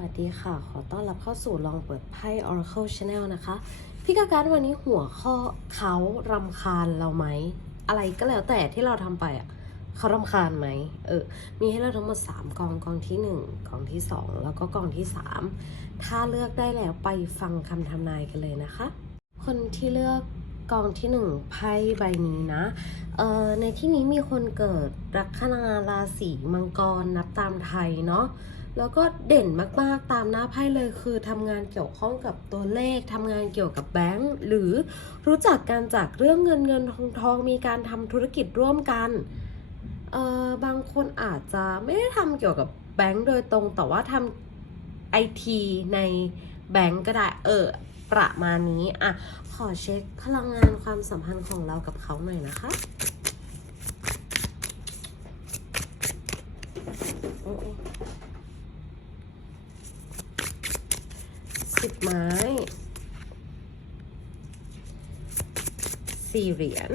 วัสดีค่ะ ขอต้อนรับเข้าสู่ลองเปิดไพ่ Oracle Channel นะคะ พี่กาการวันนี้หัวข้อเขารำคาญเราไหม อะไรก็แล้วแต่ที่เราทำไปอะเขารำคาญไหมเออ มีให้เราทั้งหมด 3 กองกองที่ 1 กองที่ 2 แล้วก็กองที่ 3 ถ้าเลือกได้แล้วไปฟังคำทำนายกันเลยนะคะ คนที่เลือกกองที่1ไพ่ใบนี้นะเอ่อในที่นี้มีคนเกิดลัคนาราศีมังกรนับตามไทยเนาะ แล้วก็เด่นมากๆตามหน้าไพ่เลยคือทำงานเกี่ยวข้องกับตัวเลขทำงานเกี่ยวกับแบงก์หรือรู้จักกันจากเรื่องเงินเงินทองทองมีการทำธุรกิจร่วมกันเออบางคนอาจจะไม่ได้ทำเกี่ยวกับแบงก์โดยตรงแต่ว่าทำไอทีในแบงก์ก็ได้เออประมาณนี้อะขอเช็คพลังงานความสัมพันธ์ของเรากับเขาหน่อยนะคะโอ้โอ้ สิบ ไม้ สี่เหรียญ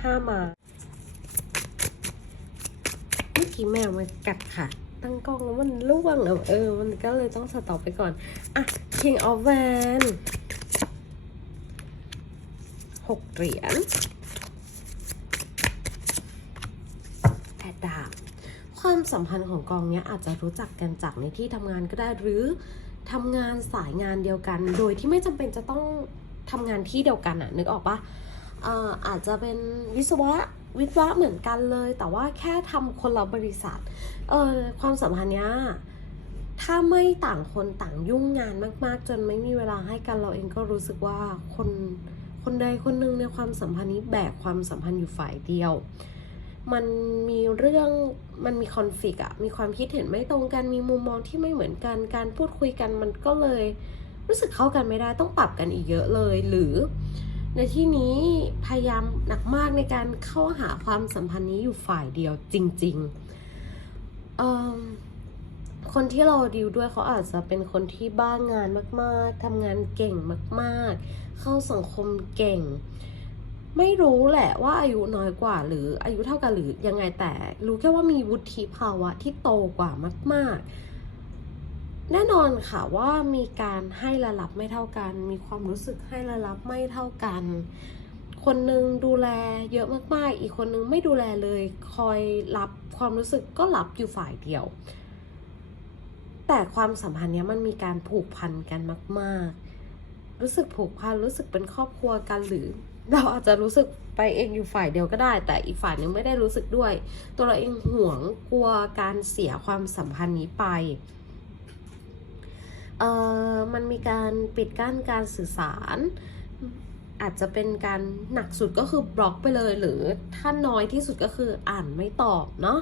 ห้ามาเมื่อกี้แมวมากัดค่ะ ตั้งกล้องแล้วมันล่วงเออ มันก็เลยต้องสต็อปไปก่อน อะ King of Van หกเหรียญแปดดาบ ความสัมพันธ์ของกองเนี้ยอาจจะรู้จักกันจากในที่ทำงานก็ได้หรือทำงานสายงานเดียวกัน โดยที่ไม่จำเป็นจะต้องทำงานที่เดียวกันอะนึกออกปะอ่ออาจจะเป็นวิศวะวิศวะเหมือนกันเลย แต่ว่าแค่ทำคนละบริษัทเออความสัมพันธ์เนี้ยถ้าไม่ต่างคนต่างยุ่งงานมาก ๆ จนไม่มีเวลาให้กันเราเองก็รู้สึกว่าคนคนใดคนหนึ่งในความสัมพันธ์นี้แบกความสัมพันธ์อยู่ฝ่ายเดียว มันมีเรื่องมันมีคอนฟ lict อะมีความคิดเห็นไม่ตรงกันมีมุมมองที่ไม่เหมือนกัน การพูดคุยกันมันก็เลย รู้สึกเข้ากันไม่ได้ต้องปรับกันอีกเยอะเลย หรือ ในที่นี้พยายามหนักมากในการเข้าหาความสัมพันธ์นี้อยู่ฝ่ายเดียวจริงๆคนที่เราดีลด้วยเขาอาจจะเป็นคนที่บ้างานมาก ๆทำงานเก่งมาก ๆ เข้าสังคมเก่ง ไม่รู้แหละว่าอายุน้อยกว่า หรืออายุเท่ากันหรือยังไงแต่ รู้แค่ว่ามีวุฒิภาวะที่โตกว่ามาก ๆ แน่นอนค่ะว่ามีการให้และรับไม่เท่ากัน มีความรู้สึกให้และรับไม่เท่ากัน คนหนึ่งดูแลเยอะมากๆ อีกคนนึงไม่ดูแลเลย คอยรับความรู้สึกก็รับอยู่ฝ่ายเดียว แต่ความสัมพันธ์เนี้ยมันมีการผูกพันกันมาก ๆ รู้สึกผูกพันรู้สึกเป็นครอบครัวกันหรือ เราอาจจะรู้สึกไปเองอยู่ฝ่ายเดียวก็ได้ แต่อีกฝ่ายนึงไม่ได้รู้สึกด้วย ตัวเราเองห่วงกลัวการเสียความสัมพันธ์นี้ไปเอ่อมันมีการปิดกั้นการสื่อสาร อาจจะเป็นการหนักสุดก็คือบล็อกไปเลย หรือถ้าน้อยที่สุดก็คืออ่านไม่ตอบเนาะ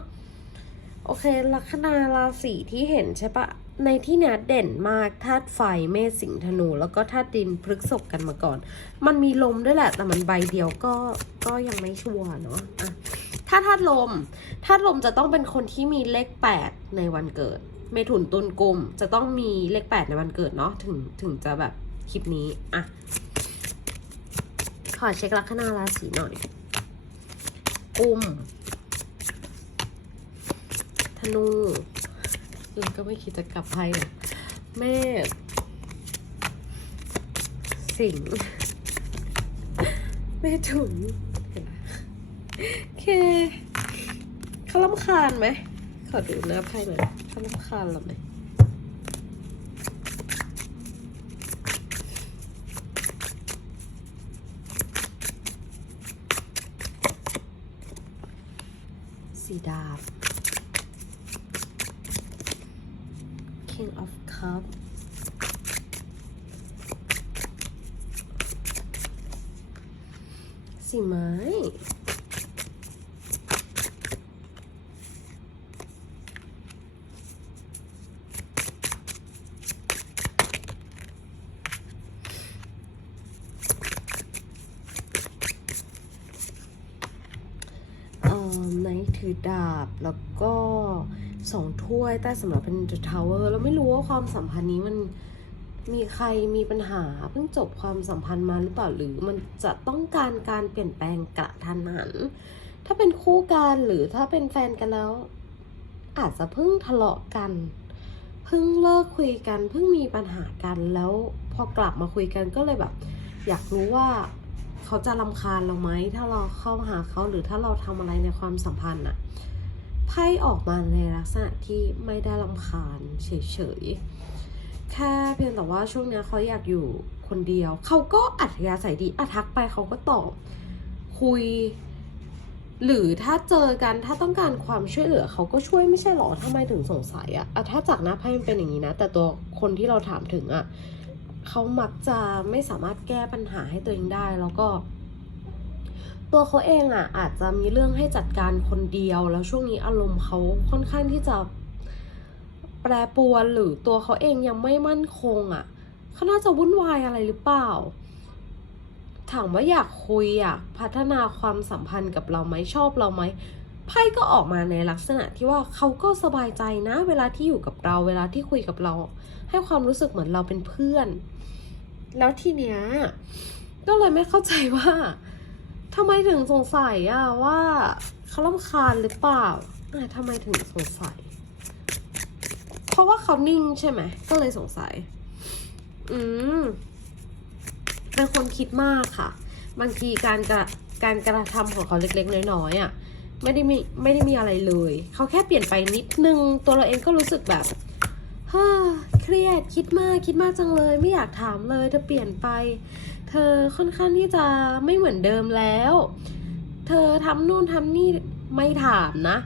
โอเคลัคนาราศีที่เห็นใช่ปะ ในที่เนี้ยเด่นมากธาตุไฟเมษสิงห์ธนู แล้วก็ธาตุดินพฤกษบกันมาก่อน มันมีลมด้วยแหละ แต่มันใบเดียวก็ก็ยังไม่ชัวร์เนาะอะถ้าธาตุลมธาตุลมจะต้องเป็นคนที่มีเลขแปดในวันเกิด เมถุนตุลกุมจะต้องมีเลขแปดในวันเกิดเนาะถึงถึงจะแบบคลิปนี้อะขอเช็คลัคนาราศีหน่อยกุมธนู แล้วก็ไม่คิดจะกลับไพ่หรอกเมษสิงเมถุนเห็นไหมโอเคเขาลำคาญไหม ขอดูเนื้อไพ่หน่อยเขาลำคาญเราไหมสีดาบ King of Cup สีไม้เอ่อไนท์ถือดาบแล้วก็ สองถ้วยใต้สำหรับเป็น The Tower แล้วไม่รู้ว่าความสัมพันธ์นี้มันมีใครมีปัญหาเพิ่งจบความสัมพันธ์มาหรือเปล่าหรือมันจะต้องการการเปลี่ยนแปลงกระทันหัน ถ้าเป็นคู่กันหรือถ้าเป็นแฟนกันแล้ว อาจจะเพิ่งทะเลาะกันเพิ่งเลิกคุยกันเพิ่งมีปัญหากันแล้วพอกลับมาคุยกันก็เลยแบบ อยากรู้ว่าเขาจะรำคาญเราไหมถ้าเราเข้าหาเขาหรือถ้าเราทำอะไรในความสัมพันธ์อะ ไพ่ออกมาในลักษณะที่ไม่ได้รำคาญเฉยๆ แค่เพียงแต่ว่าช่วงนี้เขาอยากอยู่คนเดียว เขาก็อัธยาศัยดีอะทักไปเขาก็ตอบ คุย หรือถ้าเจอกันถ้าต้องการความช่วยเหลือเขาก็ช่วยไม่ใช่หรอทำไมถึงสงสัยอะอะถ้าจากหน้าไพ่มันเป็นอย่างนี้นะ แต่ตัวคนที่เราถามถึงอะเขามักจะไม่สามารถแก้ปัญหาให้ตัวเองได้แล้วก็ ตัวเขาเองอะอาจจะมีเรื่องให้จัดการคนเดียว แล้วช่วงนี้อารมณ์เขาค่อนข้างที่จะแปรปรวนหรือตัวเขาเองยังไม่มั่นคงอะเขาน่าจะวุ่นวายอะไรหรือเปล่า ถามว่าอยากคุยอยากพัฒนาความสัมพันธ์กับเราไหมชอบเราไหมไพ่ก็ออกมาในลักษณะที่ว่าเขาก็สบายใจนะ เวลาที่อยู่กับเรา เวลาที่คุยกับเรา ให้ความรู้สึกเหมือนเราเป็นเพื่อน แล้วทีเนี้ยก็เลยไม่เข้าใจว่า ทำไมถึงสงสัยอะว่าเขาลำคาญหรือเปล่าอะทำไมถึงสงสัย เพราะว่าเขานิ่งใช่ไหม ก็เลยสงสัย อืม เป็นคนคิดมากค่ะ บางทีการกระการกระทำของเขาเล็กๆ น้อยๆอะ ไม่ได้มีไม่ได้มีอะไรเลย เขาแค่เปลี่ยนไปนิดนึง ตัวเราเองก็รู้สึกแบบฮ่าเค รียดคิดมากคิดมากจังเลย ไม่อยากถามเลยเธอเปลี่ยนไป เธอค่อนข้างที่จะไม่เหมือนเดิมแล้ว เธอทำนู่นทำนี่ไม่ถามนะ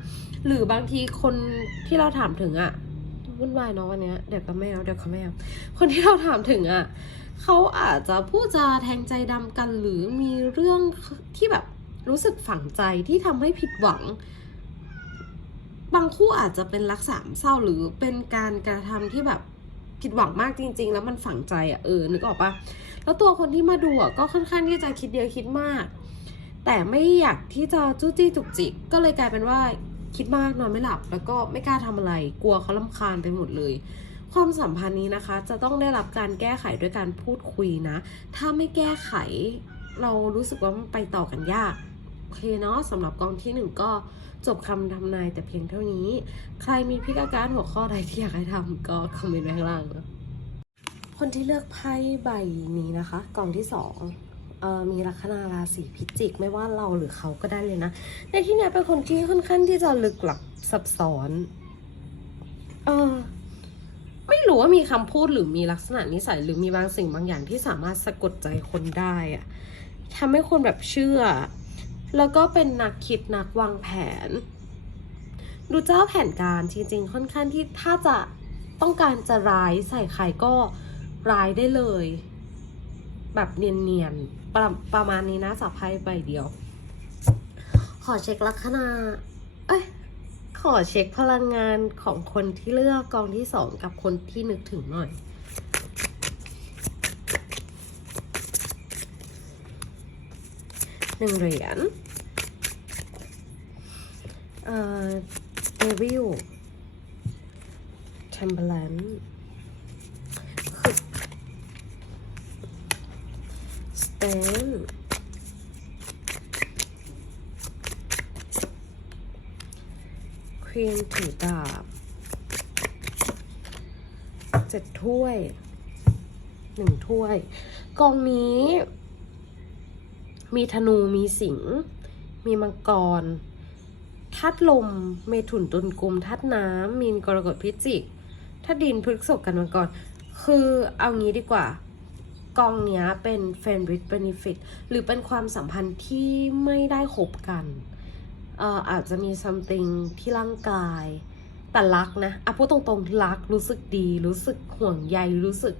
หรือบางทีคนที่เราถามถึงอะวุ่นวายเนาะวันเนี้ยเดี๋ยวก็ไม่เอาเดี๋ยวก็ไม่เอาคนที่เราถามถึงอะเขาอาจจะพูดจาแทงใจดำกันหรือมีเรื่องที่แบบรู้สึกฝังใจที่ทำให้ผิดหวัง บางคู่อาจจะเป็นรักสามเศร้าหรือเป็นการกระทำที่แบบ ผิดหวังมากจริง ๆ แล้วมันฝังใจอะเออนึกออกปะแล้วตัวคนที่มาดูอะก็ค่อนข้างที่จะคิดเยอะคิดมาก แต่ไม่อยากที่จะจู้จี้จุกจิกก็เลยกลายเป็นว่าคิดมากนอนไม่หลับ แล้วก็ไม่กล้าทำอะไร กลัวเขาลำคาญไปหมดเลย ความสัมพันธ์นี้นะคะ จะต้องได้รับการแก้ไขด้วยการพูดคุยนะ ถ้าไม่แก้ไข เรารู้สึกว่ามันไปต่อกันยาก เคเนาะสำหรับกองที่หนึ่งก็จบคำทำนายแต่เพียงเท่านี้ ใครมีพิการการหัวข้อใดที่อยากให้ทำก็คอมเมนต์ไว้ข้างล่างนะคนที่เลือกไพ่ใบนี้นะคะกองที่สองเอ่อมีลัคนาราศีพิจิก ไม่ว่าเราหรือเขาก็ได้เลยนะ ในที่นี้เป็นคนที่ค่อนข้างที่จะลึกลับซับซ้อนเออไม่รู้ว่ามีคำพูดหรือมีลักษณะนิสัยหรือมีบางสิ่งบางอย่างที่สามารถสะกดใจคนได้อะทำให้คนแบบเชื่อ แล้วก็เป็นนักคิดนักวางแผน ดูเจ้าแผนการจริงๆ ค่อนข้างที่ถ้าจะต้องการจะร้ายใส่ใครก็ร้ายได้เลย แบบเนียนๆประประมาณนี้นะสับไพ่ใบเดียว ขอเช็คลัคนาเอ้ยขอเช็คพลังงานของคนที่เลือกกองที่สองกับคนที่นึกถึงหน่อยหนึ่งเหรียญ เดวิลเทมเ e ลนสเตนควีนถือดาบเจ็ดถ้วยหนึ่งถ้วย กองนี้ มีธนูมีสิง มีมังกร ทัดลม เมถุนตุลกุมทัดน้ำมีนกรกฎพิจิกทัดดินพฤกษกกันมังกรคือเอางี้ดีกว่ากองเนี้ยเป็น friend with benefit หรือเป็นความสัมพันธ์ที่ไม่ได้คบกันเอ่ออาจจะมี something ที่ร่างกาย แต่รักนะอะพูดตรงๆ รักรู้สึกดี รู้สึกห่วงใยรู้สึก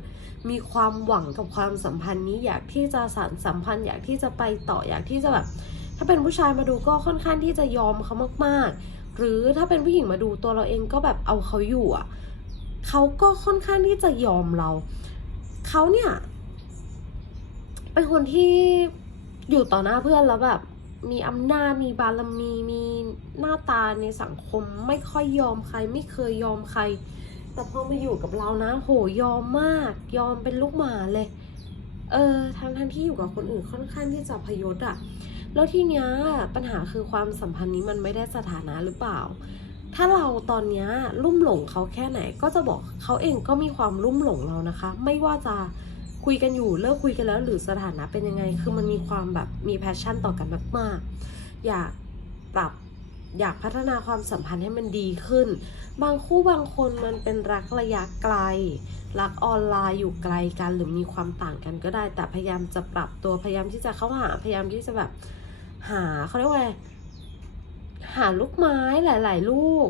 มีความหวังกับความสัมพันธ์นี้อยากที่จะสานสัมพันธ์อยากที่จะไปต่ออยากที่จะแบบ ถ้าเป็นผู้ชายมาดูก็ค่อนข้างที่จะยอมเขามาก ๆ หรือถ้าเป็นผู้หญิงมาดูตัวเราเองก็แบบเอาเขาอยู่อะเขาก็ค่อนข้างที่จะยอมเรา เขาเนี่ย เป็นคนที่อยู่ต่อหน้าเพื่อนแล้วแบบ มีอำนาจ มีบารมี มีหน้าตาในสังคม ไม่ค่อยยอมใคร ไม่เคยยอมใคร แต่พอมาอยู่กับเรานะ โหยอมมาก ยอมเป็นลูกหมาเลย เออทั้งทั้งที่อยู่กับคนอื่นค่อนข้างที่จะพยศอะ แล้วทีเนี้ยปัญหาคือความสัมพันธ์นี้มันไม่ได้สถานะหรือเปล่า ถ้าเราตอนเนี้ยลุ่มหลงเขาแค่ไหน ก็จะบอกเขาเองก็มีความลุ่มหลงเรานะคะ ไม่ว่าจะคุยกันอยู่เลิกคุยกันแล้ว หรือสถานะเป็นยังไง คือมันมีความแบบมีแพชชั่นต่อกันมากๆ อยากปรับอยากพัฒนาความสัมพันธ์ให้มันดีขึ้น บางคู่บางคนมันเป็นรักระยะไกล รักออนไลน์อยู่ไกลกันหรือมีความต่างกันก็ได้ แต่พยายามจะปรับตัวพยายามที่จะเข้าหาพยายามที่จะแบบ หาเขาเรียกว่าไรหาลูกไม้หลาย ๆ ลูก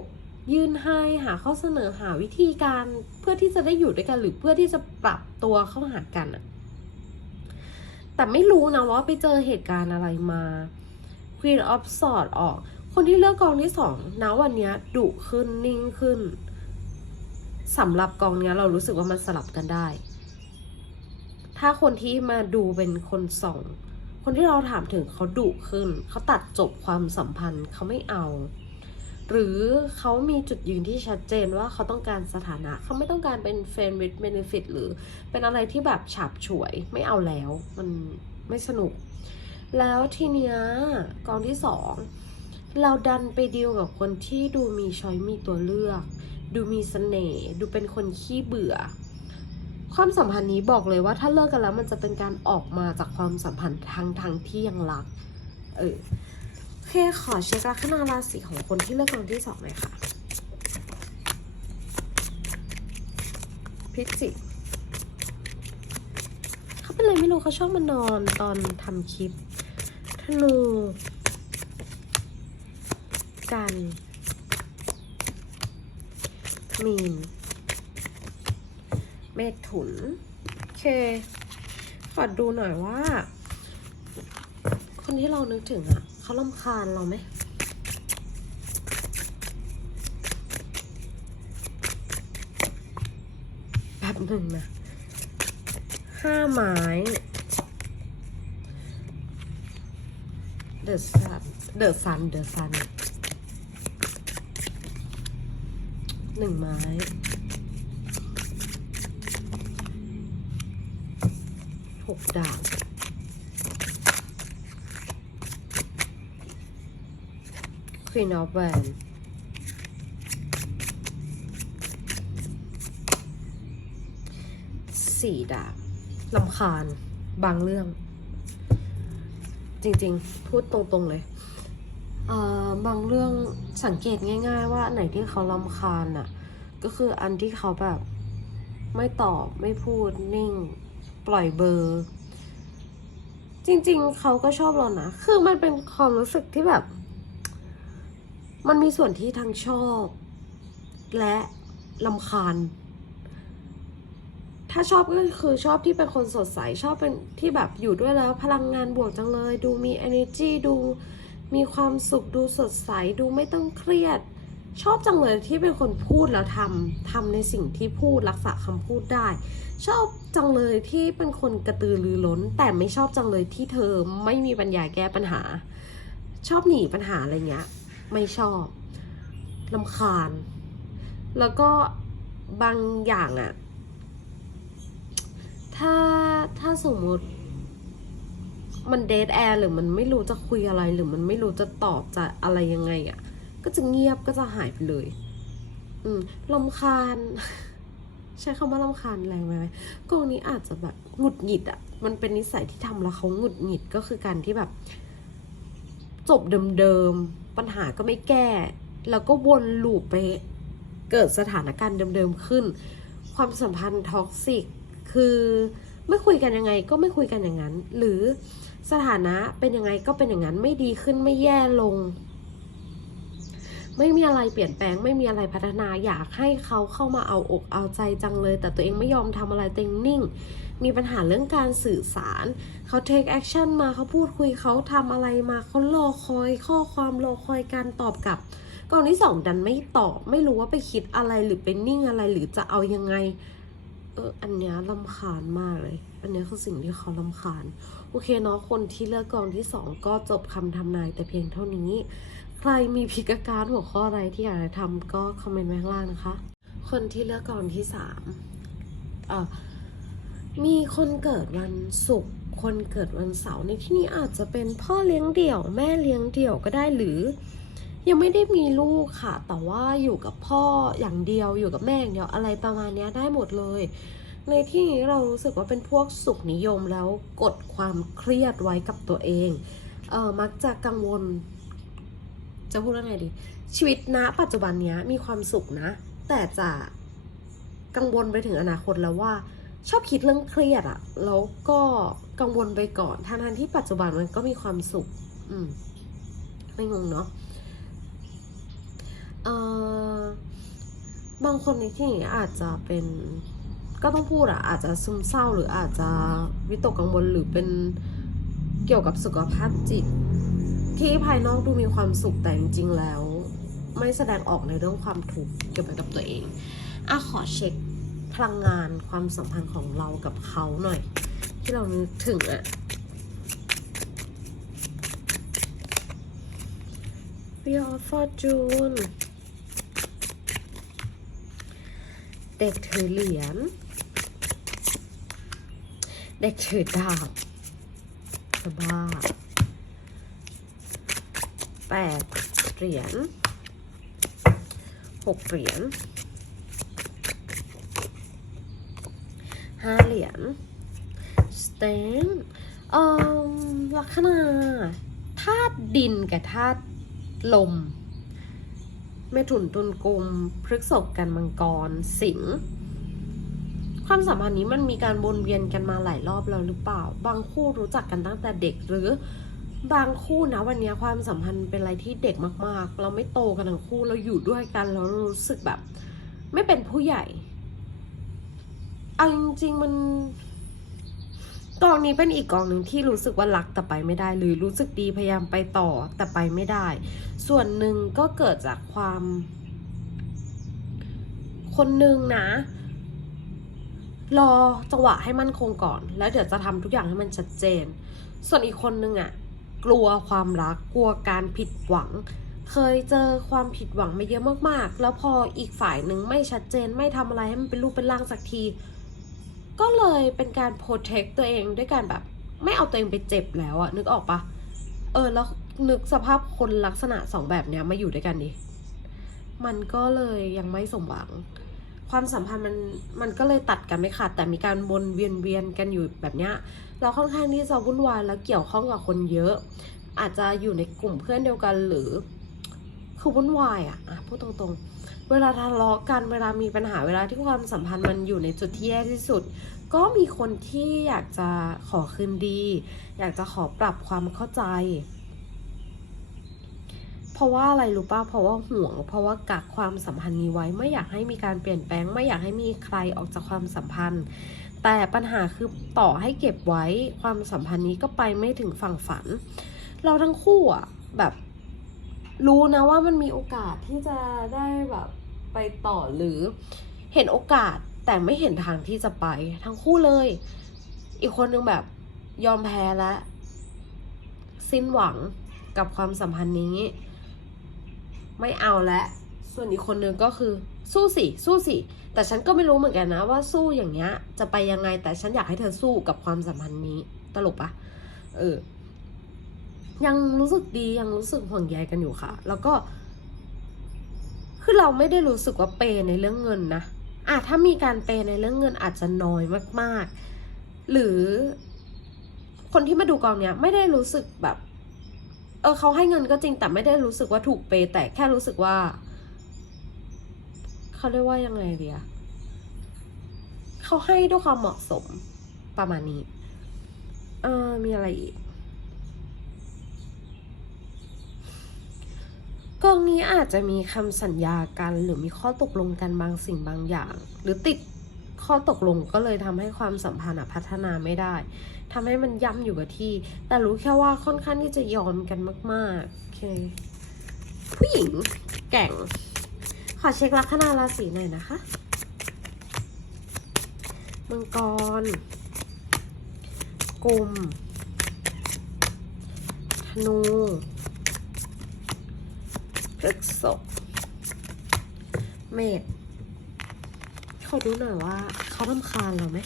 ยื่นให้หาข้อเสนอหาวิธีการเพื่อที่จะได้อยู่ด้วยกัน หรือเพื่อที่จะปรับตัวเข้าหากันอะแต่ไม่รู้นะว่าไปเจอเหตุการณ์อะไรมา Queen of Swords ออก คนที่เลือกกองที่สองนะวันนี้ดุขึ้นนิ่งขึ้นสำหรับกองนี้เรารู้สึกว่ามันสลับกันได้ ถ้าคนที่มาดูเป็นคนส่อง คนที่เราถามถึงเขาดุขึ้น เขาตัดจบความสัมพันธ์เขาไม่เอา หรือเขามีจุดยืนที่ชัดเจนว่าเขาต้องการสถานะ เขาไม่ต้องการเป็น friend with benefit หรือเป็นอะไรที่แบบฉาบฉวยไม่เอาแล้ว มันไม่สนุก แล้วทีเนี้ยกองที่สองเราดันไปดีลกับคนที่ดูมีช้อยมีตัวเลือก ดูมีเสน่ห์ดูเป็นคนขี้เบื่อ ความสัมพันธ์นี้บอกเลยว่าถ้าเลิกกันแล้วมันจะเป็นการออกมาจากความสัมพันธ์ทางทางที่ยังรัก เออโอเคขอเช็คลัคนาราศีของคนที่เลิกกองที่สองหน่อยค่ะ พิจิกเขาเป็นอะไรไม่รู้เขาชอบมานอนตอนทำคลิป ธนู กันมีน เมถุน โอเค ขอดูหน่อยว่า คนที่เรานึกถึงอะเขาลำคาญเราไหมแบบหนึ่งนะห้าไม้ The Sun The Sun The Sun หนึ่งไม้ หกดาบ Queen of Wands สี่ดาบลำคาญบางเรื่อง จริงๆ พูดตรงๆเลยเอ่อบางเรื่องสังเกตง่าย ๆ ว่าไหนที่เขาลำคาญอะ ก็คืออันที่เขาแบบ ไม่ตอบไม่พูดนิ่ง ปล่อยเบอร์ จริง ๆ เขาก็ชอบเรานะ คือมันเป็นความรู้สึกที่แบบ มันมีส่วนที่ทั้งชอบ และลำคาญ ถ้าชอบก็คือชอบที่เป็นคนสดใส ชอบเป็นที่แบบอยู่ด้วยแล้ว พลังงานบวกจังเลย ดูมี energy ดูมีความสุขดูสดใส ดูไม่ต้องเครียด ชอบจังเลยที่เป็นคนพูดแล้วทำทำในสิ่งที่พูดรักษาคำพูดได้ ชอบจังเลยที่เป็นคนกระตือรือร้น แต่ไม่ชอบจังเลยที่เธอไม่มีปัญญาแก้ปัญหา ชอบหนีปัญหาอะไรเงี้ย ไม่ชอบลำคาญ แล้วก็บางอย่างอะถ้าถ้าสมมติมันเดทแอร์หรือมันไม่รู้จะคุยอะไรหรือมันไม่รู้จะตอบจะอะไรยังไงอะ่ะ ก็จะเงียบก็จะหายไปเลย อืมลำคาญ ใช้คำว่าลำคาญแรงไหมกองนี้อาจจะแบบหงุดหงิดอะ่ะ มันเป็นนิสัยที่ทำแล้วเขาหงุดหงิดก็คือการที่แบบ จบเดิมๆปัญหาก็ไม่แก้ แล้วก็วนลูปไปเกิดสถานการณ์เดิมๆขึ้น ความสัมพันธ์ท็อกซิกคือไม่คุยกันยังไงก็ไม่คุยกันอย่างนั้น หรือสถานะเป็นยังไงก็เป็นอย่างนั้นไม่ดีขึ้นไม่แย่ลง ไม่มีอะไรเปลี่ยนแปลง ไม่มีอะไรพัฒนาอยากให้เขาเข้ามาเอาอกเอาใจจังเลย แต่ตัวเองไม่ยอมทำอะไรเตัวเองนิ่ง มีปัญหาเรื่องการสื่อสารเขา take action มาเขาพูดคุยเขาทำอะไรมาเขารอคอย ข้อความรอคอยการตอบกลับกอนที่สองดันไม่ตอบไม่รู้ว่าไปคิดอะไรหรือเป็นนิ่งอะไรหรือจะเอายังไงเอออันเนี้ยลำคาญมากเลย อันเนี้ยคือสิ่งที่เขาลำคาญ โอเคเนาะ คนที่เลือกกองที่สองก็จบคำทำนายแต่เพียงเท่านี้ ใครมีพิกการหัวข้ออะไรที่อยากจะทำก็คอมเมนต์ไว้ข้างล่างนะคะ คนที่เลือกกองที่สามเออมีคนเกิดวันศุกร์คนเกิดวันเสาร์ในที่นี้อาจจะเป็นพ่อเลี้ยงเดี่ยว แม่เลี้ยงเดี่ยวก็ได้หรือ ยังไม่ได้มีลูกค่ะ แต่ว่าอยู่กับพ่ออย่างเดียวอยู่กับแม่อย่างเดียวอะไรประมาณนี้ได้หมดเลย ในที่นี้เรารู้สึกว่าเป็นพวกสุขนิยมแล้วกดความเครียดไว้กับตัวเองเออมักจะกังวล จะพูดว่าไงดี ชีวิตณปัจจุบันเนี้ยมีความสุขนะ แต่จะกังวลไปถึงอนาคตแล้วว่า ชอบคิดเรื่องเครียดอะแล้วก็กังวลไปก่อนทั้งๆที่ปัจจุบันมันก็มีความสุข อืมไม่งงเนาะเอ่อบางคนในที่นี้อาจจะเป็นก็ต้องพูดอะอาจจะซึมเศร้าหรืออาจจะวิตกกังวลหรือเป็นเกี่ยวกับสุขภาพจิต ที่ภายนอกดูมีความสุขแต่จริงๆแล้ว ไม่แสดงออกในเรื่องความทุกข์เกี่ยวกับตัวเองอะขอเช็คพลังงานความสัมพันธ์ของเรากับเขาหน่อย ที่เรานึกถึงอะ Wheel of Fortune เด็กถือเหรียญเด็กถือดาบสบ้า แปดเหรียญหกเหรียญห้าเหรียญสเตนเอ่อลัคนาธาตุดินกับธาตุลมเมถุนตุลกุมพฤกษกกันมังกรสิงห์ความสัมพันธ์นี้มันมีการวนเวียนกันมาหลายรอบแล้วหรือเปล่า บางคู่รู้จักกันตั้งแต่เด็กหรือ บางคู่นะวันนี้ความสัมพันธ์เป็นอะไรที่เด็กมาก ๆ เราไม่โตกันทั้งคู่เราอยู่ด้วยกันแล้วเรารู้สึกแบบ ไม่เป็นผู้ใหญ่เอาจริงๆมันกองนี้เป็นอีกกองหนึ่งที่รู้สึกว่ารักแต่ไปไม่ได้ หรือรู้สึกดีพยายามไปต่อแต่ไปไม่ได้ ส่วนหนึ่งก็เกิดจากความ คนหนึ่งนะ รอจังหวะให้มั่นคงก่อน แล้วเดี๋ยวจะทำทุกอย่างให้มันชัดเจน ส่วนอีกคนนึงอะ่ะ กลัวความรักกลัวการผิดหวัง เคยเจอความผิดหวังมาเยอะมากๆ แล้วพออีกฝ่ายหนึ่งไม่ชัดเจนไม่ทำอะไรให้มันเป็นรูปเป็นร่างสักที ก็เลยเป็นการโปรเทคตัวเองด้วยการแบบ ไม่เอาตัวเองไปเจ็บแล้วอะนึกออกปะเออแล้วนึกสภาพคนลักษณะสองแบบเนี้ยมาอยู่ด้วยกันดิมันก็เลยยังไม่สมหวัง ความสัมพันธ์มันมันก็เลยตัดกันไม่ขาดแต่มีการวนเวียนเวียนกันอยู่แบบเนี้ยเราค่อนข้างที่จะวุ่นวายแล้วเกี่ยวข้องกับคนเยอะ อาจจะอยู่ในกลุ่มเพื่อนเดียวกันหรือคือวุ่นวายอะอะพูดตรงๆ เวลาทะเลาะกันเวลามีปัญหาเวลาที่ความสัมพันธ์มันอยู่ในจุดที่แย่ที่สุด ก็มีคนที่อยากจะขอคืนดี อยากจะขอปรับความเข้าใจ เพราะว่าอะไรรู้ป่ะ เพราะว่าห่วง เพราะว่ากักความสัมพันธ์นี้ไว้ ไม่อยากให้มีการเปลี่ยนแปลง ไม่อยากให้มีใครออกจากความสัมพันธ์ แต่ปัญหาคือต่อให้เก็บไว้ความสัมพันธ์นี้ก็ไปไม่ถึงฝั่งฝัน เราทั้งคู่อะแบบรู้นะว่ามันมีโอกาสที่จะได้แบบไปต่อหรือเห็นโอกาสแต่ไม่เห็นทางที่จะไป ทั้งคู่เลย อีกคนนึงแบบยอมแพ้และ สิ้นหวังกับความสัมพันธ์นี้ ไม่เอาและ ส่วนอีกคนนึงก็คือ สู้สิ สู้สิ แต่ฉันก็ไม่รู้เหมือนกันนะว่าสู้อย่างเงี้ย จะไปยังไงแต่ฉันอยากให้เธอสู้กับความสัมพันธ์นี้ ตลกปะเออ ยังรู้สึกดียังรู้สึกห่วงใยกันอยู่ค่ะ แล้วก็ คือเราไม่ได้รู้สึกว่าเปย์ในเรื่องเงินนะอะถ้ามีการเปย์ในเรื่องเงินอาจจะน้อยมาก ๆ หรือคนที่มาดูกองเนี้ยไม่ได้รู้สึกแบบ เออเขาให้เงินก็จริงแต่ไม่ได้รู้สึกว่าถูกเปแต่แค่รู้สึกว่าเขาเรียกว่ายังไงเดียเขาให้ด้วยความเหมาะสมประมาณนี้ เออมีอะไรอีกกองนี้อาจจะมีคำสัญญากัน หรือมีข้อตกลงกันบางสิ่งบางอย่าง หรือติด ข้อตกลงก็เลยทำให้ความสัมพันธ์พัฒนาไม่ได้ทำให้มันย่ำอยู่กับที่ แต่รู้แค่ว่าค่อนข้างที่จะยอมกันมากๆโอเคผู้หญิงแก่ง ขอเช็คลัคนาราศีหน่อยนะคะ มังกรกุมธนูพฤษภเมษ ขอดูหน่อยว่าเขาลำคาญเราไหม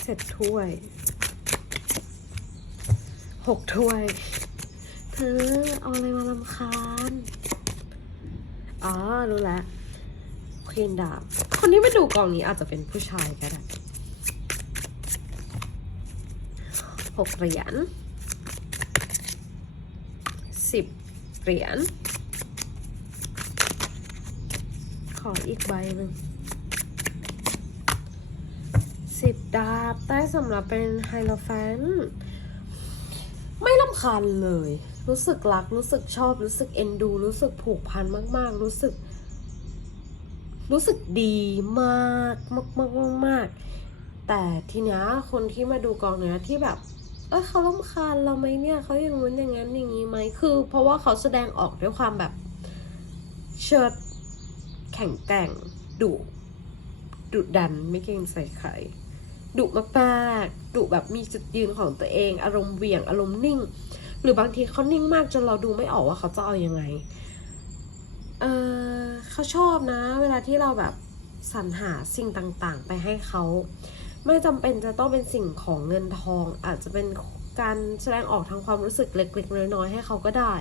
เสร็จถ้วยหกถ้วย เธอเอาอะไรมาลำคาญ อ๋อ รู้แล้วควีนดาบ คนที่มาดูกองนี้อาจจะเป็นผู้ชายก็ได้ หกเหรียญสิบเหรียญขออีกใบหนึ่งสิบดาบได้สำหรับเป็นไฮโลแฟนไม่ลำคาญเลย รู้สึกรัก รู้สึกชอบ รู้สึกเอ็นดู รู้สึกผูกพันมาก ๆ รู้สึก รู้สึกดีมากมากมากมากแต่ทีนี้คนที่มาดูกองเนี้ยที่แบบ เอ้ยเขาลำคาญเราไหมเนี่ยเขาอย่างนู้นอย่างนั้นอย่างนี้ไหมคือ เพราะว่าเขาแสดงออกด้วยความแบบเชิดแข็งแกร่งดุดุดันไม่เกรงใส่ใครดุมากๆดุแบบมีจุดยืนของตัวเอง อารมณ์เหวี่ยงอารมณ์นิ่ง หรือบางทีเขานิ่งมากจนเราดูไม่ออกว่าเขาจะเอายังไงเออเขาชอบนะ เวลาที่เราแบบสรรหาสิ่งต่างๆ ไปให้เขา ไม่จำเป็นจะต้องเป็นสิ่งของเงินทอง อาจจะเป็นการแสดงออกทางความรู้สึกเล็กๆน้อยๆให้เขาก็ได้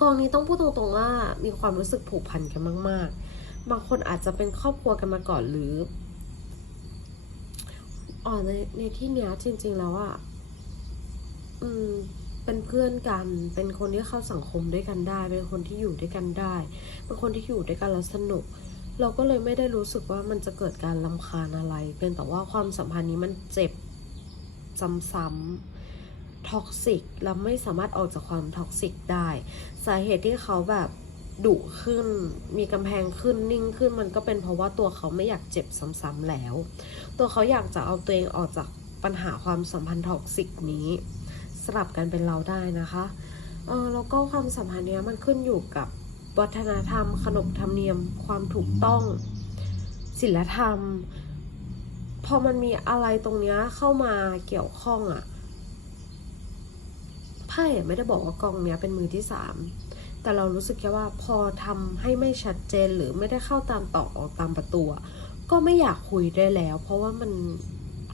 กองนี้ต้องพูดตรงๆว่ามีความรู้สึกผูกพันกันมาก ๆ บางคนอาจจะเป็นครอบครัวกันมาก่อนหรืออ๋อในในที่เนี้ยจริง ๆ แล้วอะอืมเป็นเพื่อนกัน เป็นคนที่เข้าสังคมด้วยกันได้ เป็นคนที่อยู่ด้วยกันได้ เป็นคนที่อยู่ด้วยกันแล้วสนุก เราก็เลยไม่ได้รู้สึกว่ามันจะเกิดการลำคาญอะไรเพียงแต่ว่าความสัมพันธ์นี้มันเจ็บซ้ำๆท็อกซิกแล้วไม่สามารถออกจากความท็อกซิกได้ สาเหตุที่เขาแบบดุขึ้น มีกำแพงขึ้นนิ่งขึ้นมันก็เป็นเพราะว่าตัวเขาไม่อยากเจ็บซ้ำๆแล้ว ตัวเขาอยากจะเอาตัวเองออกจากปัญหาความสัมพันธ์ท็อกซิกนี้สลับกันเป็นเราได้นะคะเออแล้วก็ความสัมพันธ์เนี้ยมันขึ้นอยู่กับ วัฒนธรรม ขนบธรรมเนียม ความถูกต้องศีลธรรม พอมันมีอะไรตรงเนี้ยเข้ามาเกี่ยวข้องอะไพ่อะไม่ได้บอกว่ากองเนี้ยเป็นมือที่สามแต่เรารู้สึกแค่ว่าพอทำให้ไม่ชัดเจนหรือไม่ได้เข้าตามต่อออกตามประตูก็ไม่อยากคุยได้แล้ว เพราะว่ามัน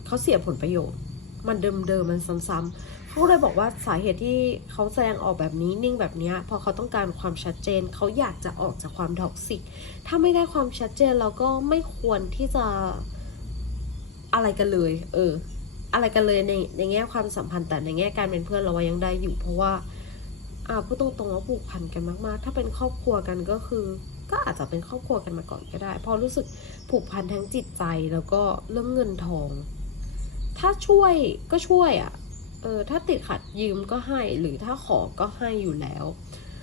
เขาเสียผลประโยชน์ มันเดิมๆมันซ้ำๆ เขาเลยบอกว่าสาเหตุที่เขาแสดงออกแบบนี้นิ่งแบบนี้เพอเขาต้องการความชัดเจนเขาอยากจะออกจากความท็อกซิกถ้าไม่ได้ความชัดเจนเราก็ไม่ควรที่จะอะไรกันเลย เออ อะไรกันเลยในในแง่ความสัมพันธ์แต่ในแง่การเป็นเพื่อนเราว่ายังได้อยู่ เพราะว่าอ่าพูดตรงๆว่าผูกพันกันมากๆ ถ้าเป็นครอบครัวกันก็คือ ก็อาจจะเป็นครอบครัวกันมาก่อนก็ได้พราะรู้สึกผูกพันทั้งจิตใจแล้วก็เรื่องเงินทอง ถ้าช่วยก็ช่วยอะ่ะ เออถ้าติดขัดยืมก็ให้ หรือถ้าขอก็ให้อยู่แล้ว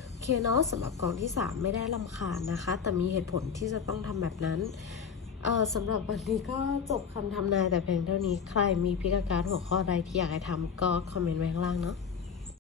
โอเคเนาะสำหรับกองที่ 3 ไม่ได้ลำคาญนะคะ แต่มีเหตุผลที่จะต้องทำแบบนั้นเออสำหรับวันนี้ก็จบคำทำนายแต่เพียงเท่านี้ใครมีพิกาการหัวข้อใดที่อยากให้ทำก็คอมเมนต์ไว้ข้างล่างเนาะ